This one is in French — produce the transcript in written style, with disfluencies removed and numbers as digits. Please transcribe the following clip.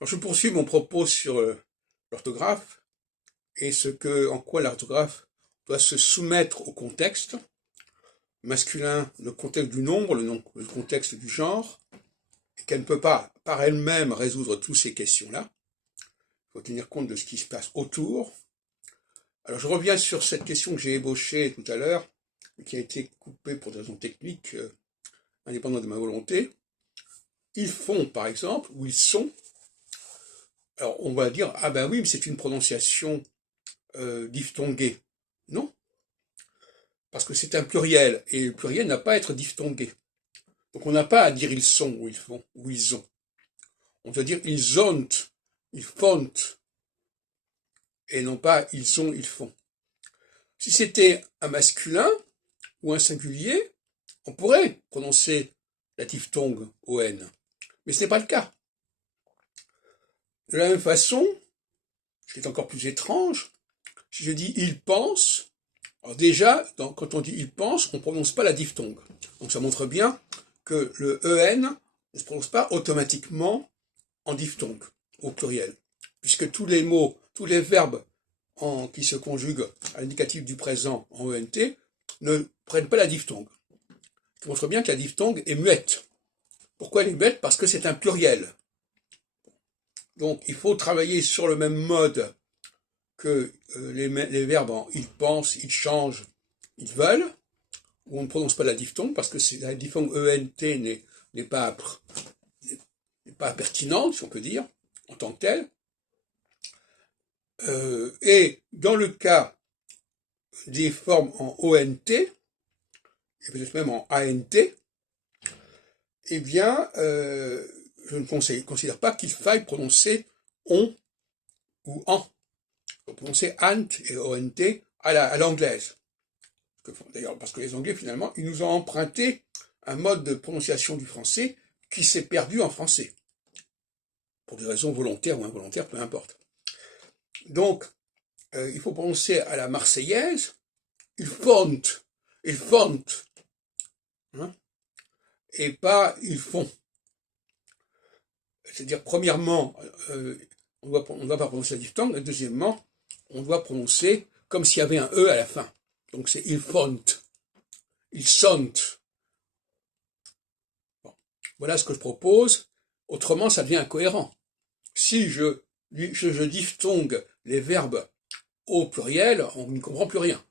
Alors, je poursuis mon propos sur l'orthographe et en quoi l'orthographe doit se soumettre au contexte masculin, le contexte du nombre, le contexte du genre, et qu'elle ne peut pas par elle-même résoudre toutes ces questions-là. Il faut tenir compte de ce qui se passe autour. Alors je reviens sur cette question que j'ai ébauchée tout à l'heure, qui a été coupée pour des raisons techniques, indépendantes de ma volonté. Ils font, par exemple, ou ils sont. Alors on va dire, ah ben oui, mais c'est une prononciation diphtonguée. Non, parce que c'est un pluriel, et le pluriel n'a pas à être diphtongué. Donc on n'a pas à dire ils sont, ou ils font, ou ils ont. On doit dire ils ont, ils font, et non pas ils ont, ils font. Si c'était un masculin ou un singulier, on pourrait prononcer la diphtongue ON, mais ce n'est pas le cas. De la même façon, ce qui est encore plus étrange, si je dis il pense, alors déjà, quand on dit il pense, on ne prononce pas la diphtongue. Donc ça montre bien que le EN ne se prononce pas automatiquement en diphtongue, au pluriel, puisque tous les mots, tous les verbes qui se conjuguent à l'indicatif du présent en ENT ne prennent pas la diphtongue. Ça montre bien que la diphtongue est muette. Pourquoi elle est muette? Parce que c'est un pluriel. Donc il faut travailler sur le même mode que les verbes en ils pensent, ils changent, ils veulent, où on ne prononce pas la diphtongue, parce que la diphtongue ENT n'est pas pertinente, si on peut dire, en tant que telle. Et dans le cas des formes en ONT, et peut-être même en ANT, eh bien, je ne considère pas qu'il faille prononcer on ou en. Il faut prononcer ant et ONT à l'anglaise. D'ailleurs, parce que les Anglais, finalement, ils nous ont emprunté un mode de prononciation du français qui s'est perdu en français. Pour des raisons volontaires ou involontaires, peu importe. Donc, il faut prononcer à la marseillaise, il font, hein, et pas ils font. C'est-à-dire, premièrement, on ne doit pas prononcer la diphtongue, et deuxièmement, on doit prononcer comme s'il y avait un E à la fin. Donc c'est ils font, ils sont. Bon. Voilà ce que je propose, autrement ça devient incohérent. Si je diphtongue les verbes au pluriel, on n'y comprend plus rien.